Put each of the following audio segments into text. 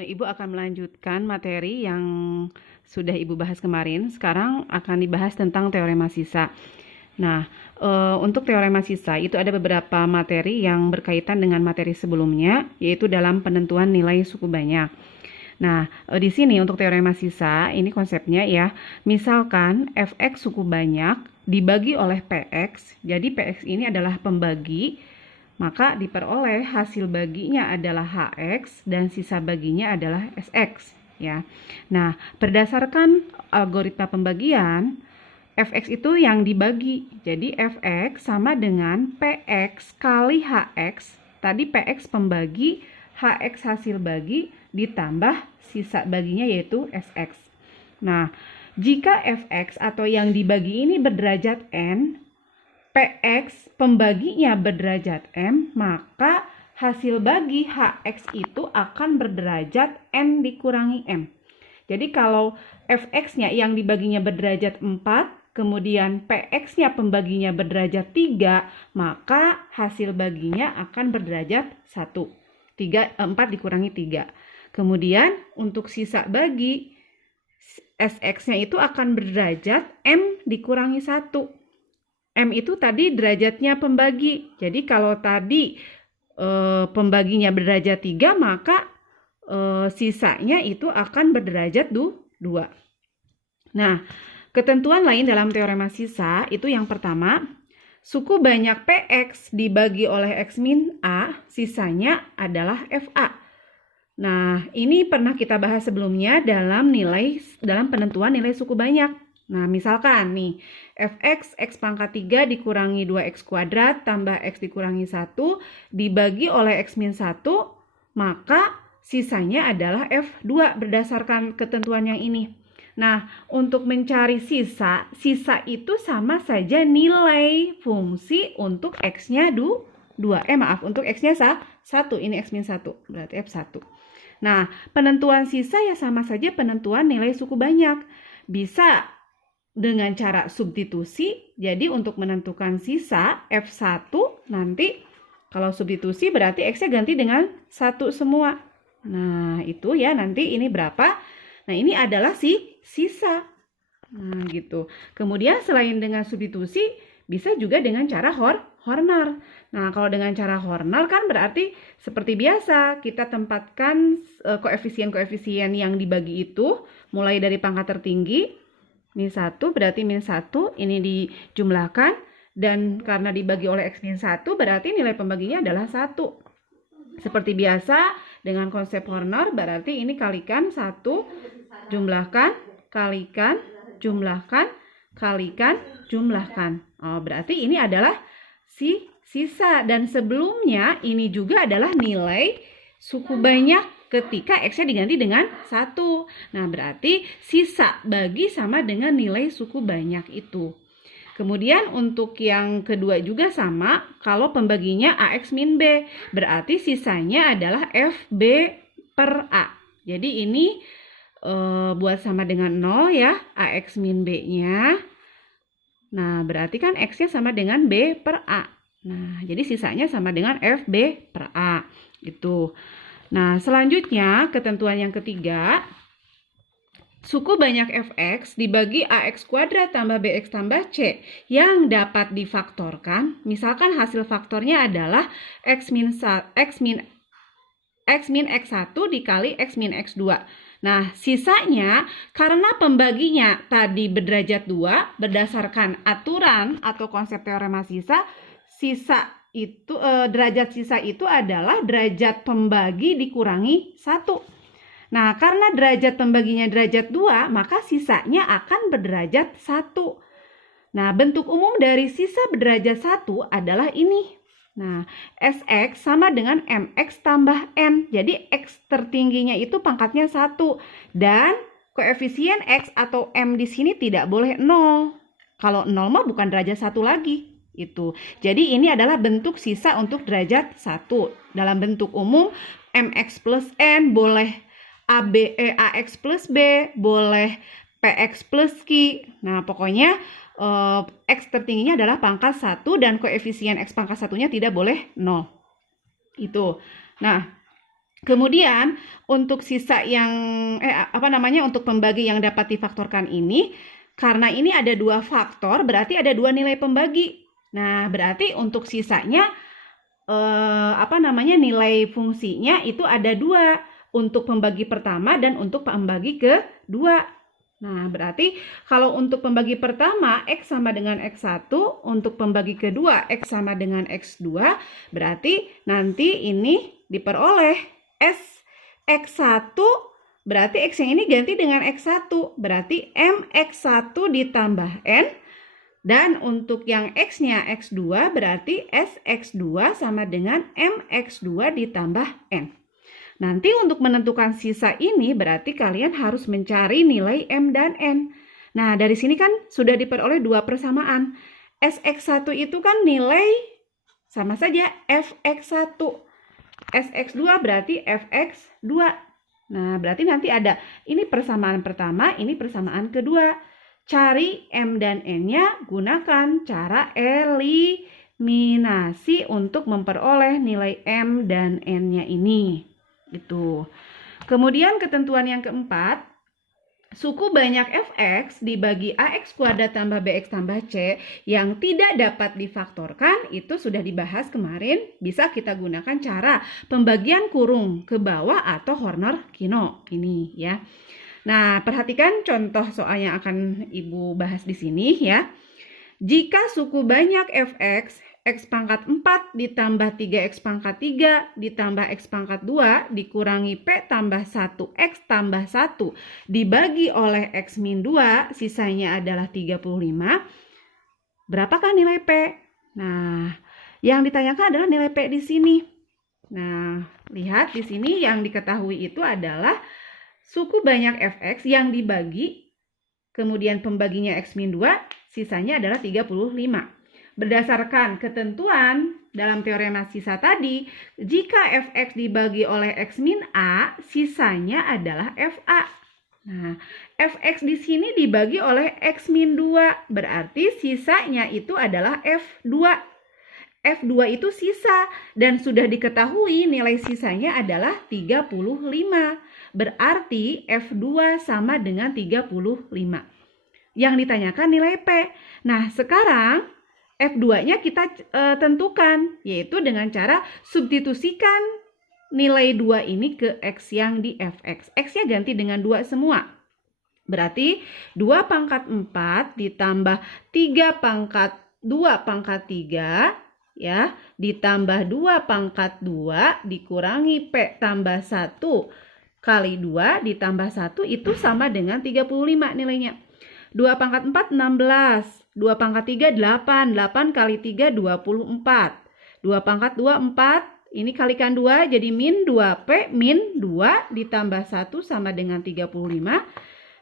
Ibu akan melanjutkan materi yang sudah Ibu bahas kemarin. Sekarang akan dibahas tentang teorema sisa. Nah, untuk teorema sisa itu ada beberapa materi yang berkaitan dengan materi sebelumnya, yaitu dalam penentuan nilai suku banyak. Nah, di sini untuk teorema sisa, ini konsepnya ya, misalkan fx suku banyak dibagi oleh px, jadi px ini adalah pembagi, maka diperoleh hasil baginya adalah hx dan sisa baginya adalah sx ya. Nah, berdasarkan algoritma pembagian, fx itu yang dibagi. Jadi fx sama dengan px kali hx. Tadi px pembagi, hx hasil bagi ditambah sisa baginya yaitu sx. Nah, jika fx atau yang dibagi ini berderajat n, px pembaginya berderajat m, maka hasil bagi hx itu akan berderajat n dikurangi m. Jadi kalau fx-nya yang dibaginya berderajat 4, kemudian px-nya pembaginya berderajat 3, maka hasil baginya akan berderajat 1. 4 dikurangi 3. Kemudian untuk sisa bagi, sx-nya itu akan berderajat m dikurangi 1. M itu tadi derajatnya pembagi. Jadi kalau tadi pembaginya berderajat 3, maka sisanya itu akan berderajat 2. Nah, ketentuan lain dalam teorema sisa itu yang pertama, suku banyak px dibagi oleh x min a, sisanya adalah fa. Nah, ini pernah kita bahas sebelumnya dalam penentuan nilai suku banyak. Nah, misalkan nih, fx x pangkat 3 dikurangi 2x kuadrat tambah x dikurangi 1 dibagi oleh x min 1, maka sisanya adalah f2 berdasarkan ketentuan yang ini. Nah, untuk mencari sisa itu sama saja nilai fungsi untuk x-nya 2. Untuk x-nya 1, ini x min 1, berarti f1. Nah, penentuan sisa ya sama saja penentuan nilai suku banyak. Bisa dengan cara substitusi, jadi untuk menentukan sisa F1 nanti kalau substitusi berarti X-nya ganti dengan 1 semua. Nah, itu ya nanti ini berapa? Nah, ini adalah sisa. Nah, gitu. Kemudian selain dengan substitusi, bisa juga dengan cara Horner. Nah, kalau dengan cara Horner kan berarti seperti biasa, kita tempatkan koefisien-koefisien yang dibagi itu mulai dari pangkat tertinggi. Min 1 berarti min 1 ini dijumlahkan, dan karena dibagi oleh x min 1 berarti nilai pembaginya adalah 1. Seperti biasa dengan konsep Horner berarti ini kalikan 1, jumlahkan, kalikan, jumlahkan, kalikan, jumlahkan. Oh, berarti ini adalah sisa, dan sebelumnya ini juga adalah nilai suku banyak ketika x-nya diganti dengan 1. Nah, berarti sisa bagi sama dengan nilai suku banyak itu. Kemudian untuk yang kedua juga sama, kalau pembaginya ax min b, berarti sisanya adalah fb per a. Jadi ini buat sama dengan 0 ya, ax min b-nya. Nah, berarti kan x-nya sama dengan b per a. Nah, jadi sisanya sama dengan fb per a. Itu. Nah, selanjutnya ketentuan yang ketiga, suku banyak fx dibagi ax kuadrat tambah bx tambah c yang dapat difaktorkan. Misalkan hasil faktornya adalah x min x1 dikali x min x2. Nah, sisanya karena pembaginya tadi berderajat 2, berdasarkan aturan atau konsep teorema sisa itu derajat sisa itu adalah derajat pembagi dikurangi 1. Nah, karena derajat pembaginya derajat 2, maka sisanya akan berderajat 1. Nah, bentuk umum dari sisa berderajat 1 adalah ini. Nah, sx sama dengan mx tambah n. Jadi x tertingginya itu pangkatnya 1, dan koefisien x atau m di sini tidak boleh 0. Kalau 0 mah bukan derajat 1 lagi. Itu. Jadi ini adalah bentuk sisa untuk derajat 1. Dalam bentuk umum mx plus n, boleh ax plus b, boleh px plus q. Nah, pokoknya x tertingginya adalah pangkat 1 dan koefisien x pangkat 1-nya tidak boleh 0. Itu. Nah, Kemudian untuk sisa yang untuk pembagi yang dapat difaktorkan ini, karena ini ada dua faktor, berarti ada dua nilai pembagi. Nah, berarti untuk sisanya nilai fungsinya itu ada dua, untuk pembagi pertama dan untuk pembagi kedua. Nah, berarti kalau untuk pembagi pertama X sama dengan X1, untuk pembagi kedua X sama dengan X2, berarti nanti ini diperoleh X1, berarti X yang ini ganti dengan X1, berarti MX1 ditambah N, dan untuk yang X-nya X2, berarti SX2 sama dengan MX2 ditambah N. Nanti untuk menentukan sisa ini berarti kalian harus mencari nilai M dan N. Nah, dari sini kan sudah diperoleh dua persamaan. SX1 itu kan nilai sama saja FX1. SX2 berarti FX2. Nah, berarti nanti ada ini persamaan pertama, ini persamaan kedua. Cari M dan N-nya, gunakan cara eliminasi untuk memperoleh nilai M dan N-nya ini. Gitu. Kemudian ketentuan yang keempat, suku banyak fx dibagi ax kuadrat tambah bx tambah c yang tidak dapat difaktorkan itu sudah dibahas kemarin. Bisa kita gunakan cara pembagian kurung ke bawah atau Horner-Kino ini ya. Nah, perhatikan contoh soal yang akan Ibu bahas di sini ya. Jika suku banyak fx X pangkat 4 ditambah 3X pangkat 3 ditambah X pangkat 2 dikurangi P tambah 1X tambah 1 dibagi oleh X min 2, sisanya adalah 35. Berapakah nilai P? Nah, yang ditanyakan adalah nilai P di sini. Nah, lihat di sini yang diketahui itu adalah suku banyak fx yang dibagi, kemudian pembaginya X min 2, sisanya adalah 35. Berdasarkan ketentuan dalam teorema sisa tadi, jika fx dibagi oleh x min a, sisanya adalah fa. Nah, fx di sini dibagi oleh x min 2, berarti sisanya itu adalah f2. F2 itu sisa, dan sudah diketahui nilai sisanya adalah 35. Berarti F2 sama dengan 35. Yang ditanyakan nilai P. Nah, sekarang F2-nya kita tentukan, yaitu dengan cara substitusikan nilai 2 ini ke X yang di Fx. X-nya ganti dengan 2 semua. Berarti 2 pangkat 4 ditambah 3 pangkat 2 pangkat 3, ya, ditambah 2 pangkat 2 dikurangi P tambah 1 kali 2 ditambah 1 itu sama dengan 35 nilainya. 2 pangkat 4, 16. 2 pangkat 3, 8. 8 kali 3, 24. 2 pangkat 2, 4. Ini kalikan 2, jadi min 2P min 2 ditambah 1 sama dengan 35.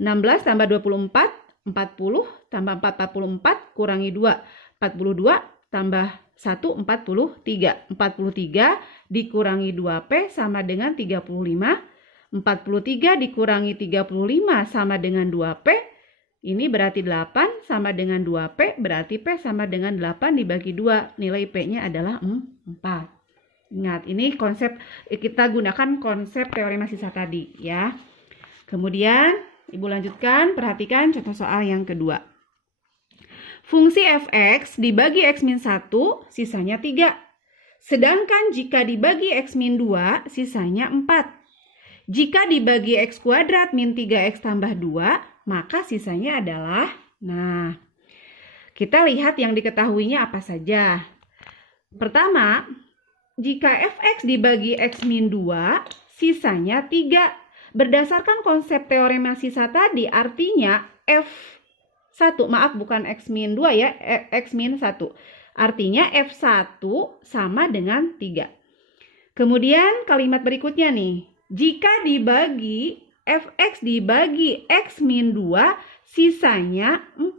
16 tambah 24, 40. Tambah 4, 44. Kurangi 2, 42. Tambah 1, 43. 43 dikurangi 2P sama dengan 35. 43 dikurangi 35 sama dengan 2P. Ini berarti 8 sama dengan 2P, berarti P sama dengan 8 dibagi 2. Nilai P-nya adalah 4. Ingat, ini konsep, kita gunakan konsep teorema sisa tadi ya. Kemudian, Ibu lanjutkan, perhatikan contoh soal yang kedua. Fungsi fx dibagi x min 1, sisanya 3. Sedangkan jika dibagi x min 2, sisanya 4. Jika dibagi x kuadrat min 3x tambah 2, maka sisanya adalah, nah, kita lihat yang diketahuinya apa saja. Pertama, jika fx dibagi x min 2, sisanya 3. Berdasarkan konsep teorema sisa tadi, artinya f1, maaf bukan x min 2 ya, x min 1. Artinya f1 sama dengan 3. Kemudian kalimat berikutnya nih, jika dibagi fx dibagi x min 2, sisanya 4.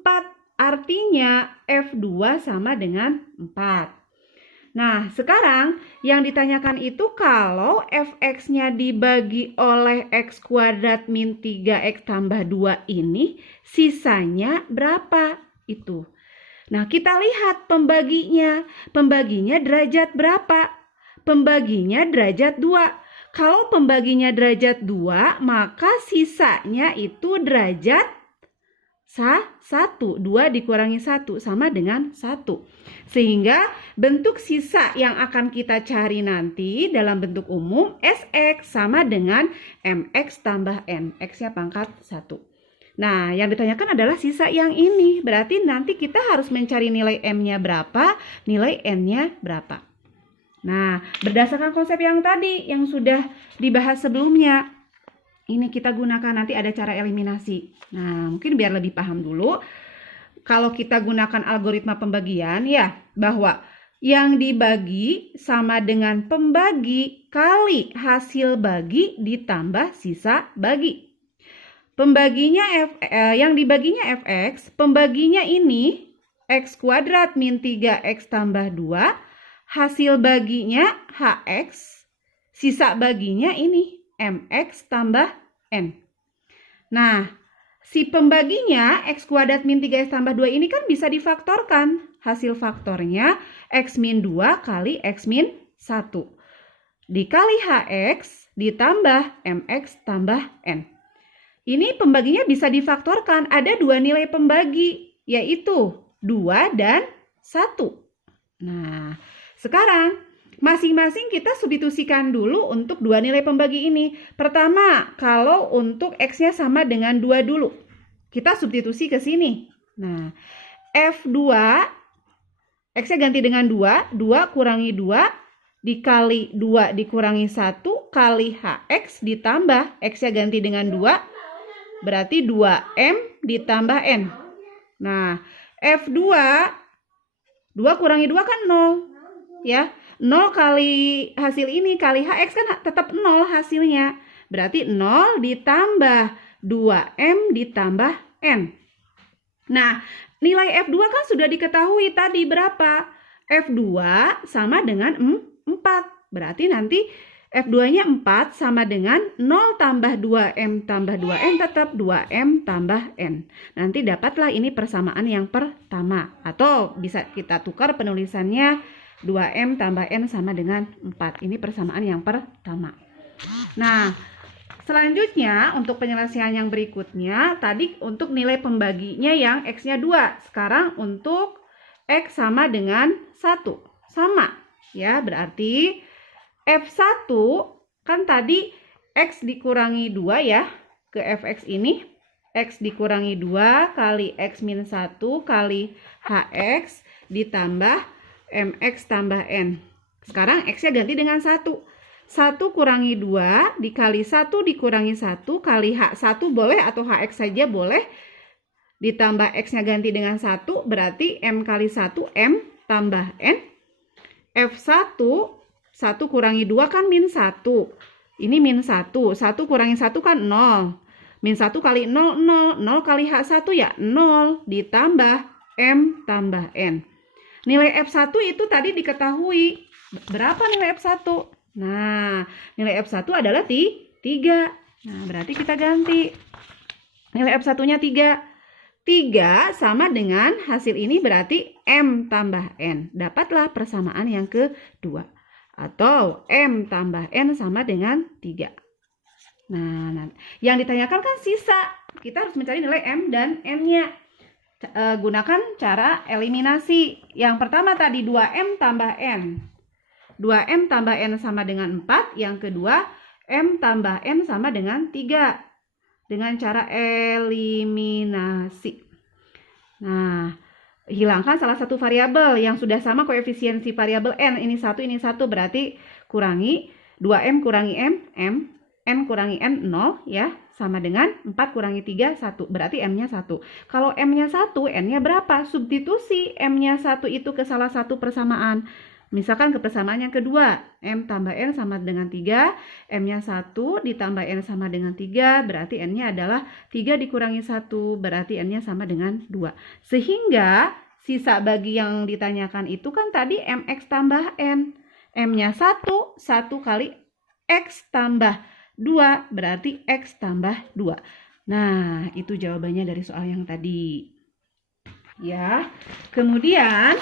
Artinya F2 sama dengan 4. Nah, sekarang yang ditanyakan itu kalau fx-nya dibagi oleh x kuadrat min 3x tambah 2 ini, sisanya berapa? Itu. Nah, kita lihat pembaginya. Pembaginya derajat berapa? Pembaginya derajat 2. Kalau pembaginya derajat 2, maka sisanya itu derajat 1. 2 dikurangi 1 sama dengan 1. Sehingga bentuk sisa yang akan kita cari nanti dalam bentuk umum Sx sama dengan Mx tambah N. X-nya pangkat 1. Nah, yang ditanyakan adalah sisa yang ini. Berarti nanti kita harus mencari nilai M-nya berapa, nilai N-nya berapa. Nah, berdasarkan konsep yang tadi yang sudah dibahas sebelumnya, ini kita gunakan nanti ada cara eliminasi. Nah, mungkin biar lebih paham dulu, kalau kita gunakan algoritma pembagian ya, bahwa yang dibagi sama dengan pembagi kali hasil bagi ditambah sisa bagi. Pembaginya yang dibaginya fx, pembaginya ini x kuadrat min 3x tambah 2, hasil baginya hx, sisa baginya ini mx tambah n. Nah, si pembaginya x kuadrat min 3x tambah 2 ini kan bisa difaktorkan. Hasil faktornya x min 2 kali x min 1 dikali hx ditambah mx tambah n. Ini pembaginya bisa difaktorkan. Ada dua nilai pembagi, yaitu 2 dan 1. Nah, sekarang masing-masing kita substitusikan dulu untuk dua nilai pembagi ini. Pertama, kalau untuk X-nya sama dengan 2 dulu. Kita substitusi ke sini. Nah, F2, X-nya ganti dengan 2. 2 kurangi 2 dikali 2 dikurangi 1 kali HX ditambah X-nya ganti dengan 2. Berarti 2M ditambah N. Nah, F2, 2 kurangi 2 kan 0. Ya, 0 kali hasil ini kali HX kan tetap 0 hasilnya. Berarti 0 ditambah 2M ditambah N. Nah, nilai F2 kan sudah diketahui tadi berapa? F2 sama dengan 4. Berarti nanti F2-nya 4 sama dengan 0 tambah 2M tambah 2N tetap 2M tambah N. Nanti dapatlah ini persamaan yang pertama. Atau bisa kita tukar penulisannya 2M tambah N sama dengan 4. Ini persamaan yang pertama. Nah, selanjutnya untuk penyelesaian yang berikutnya, tadi untuk nilai pembaginya yang X-nya 2. Sekarang untuk X sama dengan 1. Sama. Ya, berarti F1 kan tadi X dikurangi 2 ya, ke Fx ini. X dikurangi 2 kali X min 1 kali Hx ditambah Mx tambah N. Sekarang X-nya ganti dengan 1. 1 kurangi 2 dikali 1 dikurangi 1 kali H1 boleh atau Hx saja boleh. Ditambah X-nya ganti dengan 1 berarti M kali 1 M tambah N. F1 1 kurangi 2 kan min 1. Ini min 1. 1 kurangi 1 kan 0. Min 1 kali 0, 0. 0 kali H1 ya 0. Ditambah M tambah N. Nilai F1 itu tadi diketahui. Berapa nilai F1? Nah, nilai F1 adalah 3. Nah, berarti kita ganti. Nilai F1-nya 3. 3 sama dengan hasil ini berarti M tambah N. Dapatlah persamaan yang kedua. Atau M tambah N sama dengan 3. Nah, yang ditanyakan kan sisa. Kita harus mencari nilai M dan N-nya. Gunakan cara eliminasi. Yang pertama tadi 2M tambah N. 2M tambah N sama dengan 4. Yang kedua, M tambah N sama dengan 3. Dengan cara eliminasi. Nah, hilangkan salah satu variabel yang sudah sama koefisiensi variabel N. Ini 1, ini 1. Berarti kurangi 2M kurangi M. N kurangi N 0 ya. Sama dengan 4 kurangi 3, 1. Berarti M-nya 1. Kalau M-nya 1, N-nya berapa? Substitusi M-nya 1 itu ke salah satu persamaan. Misalkan ke persamaan yang kedua. M tambah N sama dengan 3. M-nya 1 ditambah N sama dengan 3. Berarti N-nya adalah 3 dikurangi 1. Berarti N-nya sama dengan 2. Sehingga sisa bagi yang ditanyakan itu kan tadi MX tambah N. M-nya 1. 1 kali X tambah 2 berarti X tambah 2. Nah, itu jawabannya dari soal yang tadi. Ya. Kemudian